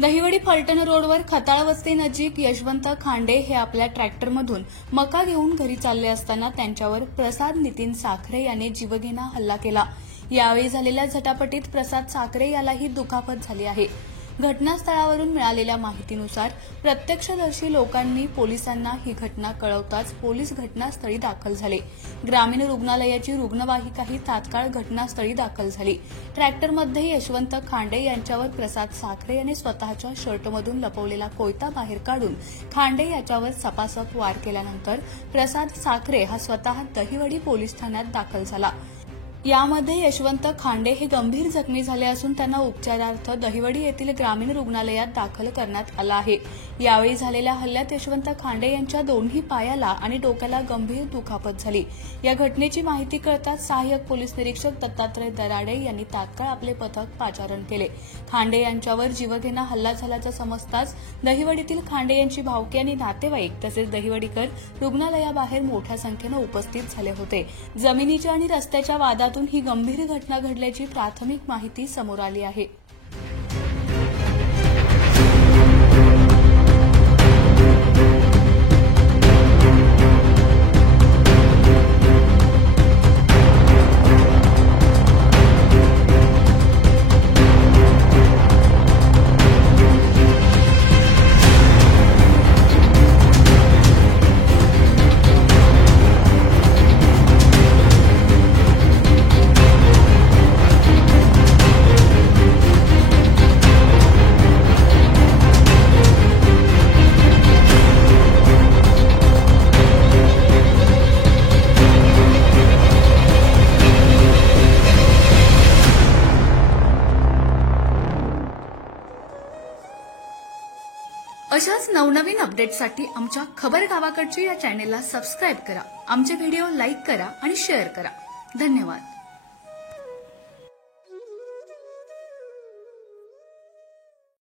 दहिवडी फलटण रोडवर खताळ वस्ती नजीक यशवंत खांडे हे आपल्या ट्रॅक्टरमधून मका घेऊन घरी चालले असताना त्यांच्यावर प्रसाद नितीन साखरे याने जीवघेणा हल्ला केला। यावेळी झालेल्या झटापटीत प्रसाद साखरे यालाही दुखापत झाली आहे। घटनास्थळावरून मिळालेल्या माहितीनुसार प्रत्यक्षदर्शी लोकांनी पोलिसांना ही घटना कळवताच पोलीस घटनास्थळी दाखल झाले। ग्रामीण रुग्णालयाची रुग्णवाहिकाही तात्काळ घटनास्थळी दाखल झाली। ट्रॅक्टरमध्ये यशवंत खांडे यांच्यावर प्रसाद साखरे याने स्वतःच्या शर्टमधून लपवलेला कोयता बाहेर काढून खांडे याच्यावर सपासप वार केल्यानंतर प्रसाद साखरे हा स्वतः दहिवडी पोलीस ठाण्यात दाखल झाला। यामध्ये यशवंत खांडे हे गंभीर जखमी झाले असून त्यांना उपचारार्थ दहिवडी येथील ग्रामीण रुग्णालयात दाखल करण्यात आलं आहे। यावेळी झालेल्या हल्ल्यात यशवंत खांडे यांच्या दोन्ही पायाला आणि डोक्याला गंभीर दुखापत झाली। या घटनेची माहिती कळताच सहाय्यक पोलीस निरीक्षक दत्तात्रय दराडे यांनी तात्काळ आपले पथक पाचारण केले। खांडे यांच्यावर जीवघेणा हल्ला झाल्याचं समजताच दहिवडीतील खांडे यांची भावकी आणि नातेवाईक तसेच दहिवडीकर रुग्णालयाबाहेर मोठ्या संख्येनं उपस्थित झाले होते। जमिनीच्या आणि रस्त्याच्या वादातून ही गंभीर घटना घडल्याची प्राथमिक माहिती समोर आली आहे। अशाच नवनवीन अपडेट्ससाठी आमच्या खबर गावाकडची या चॅनेलला सबस्क्राईब करा, आमचे व्हिडिओ लाईक करा आणि शेअर करा। धन्यवाद।